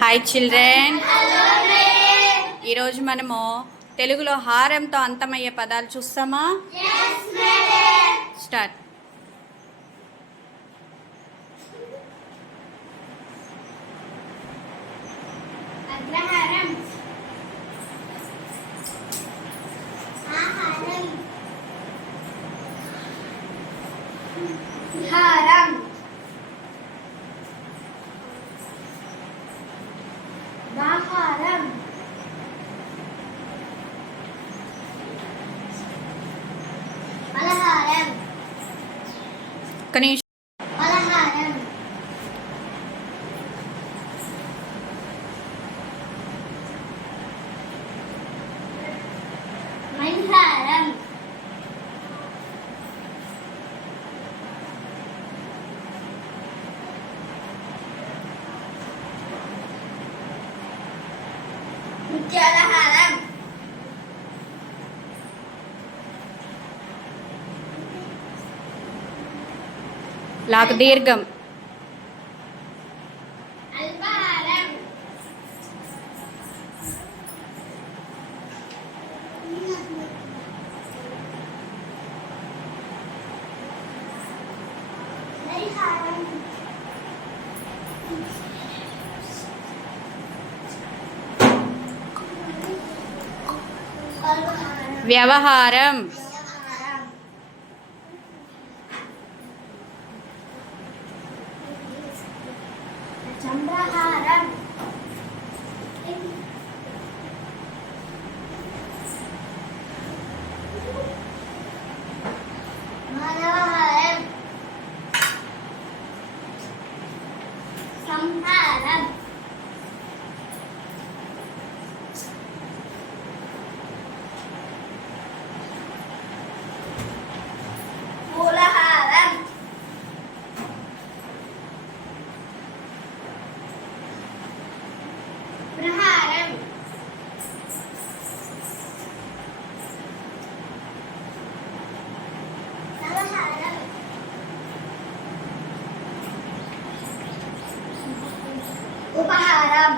Hi children. ఈరోజు మనము తెలుగులో హారంతో అంతమయ్యే పదాలు చూస్తామా? స్టార్ట్. అగ్రహారం, ఆహారం, విహారం, వాహారం, పలహారం, కనీష్ పలహారం, మణిహారం, ముత్యాలహారం, లాకు దీర్ఘం. అల్పహారం, నైహారం, అల్పహారం, వ్యవహారం. వ్యవహారం, చంద్రహారం, మానవహారం, సంహారం, మూలహారం, ప్రహారం, నవహారం, ఉపహారం,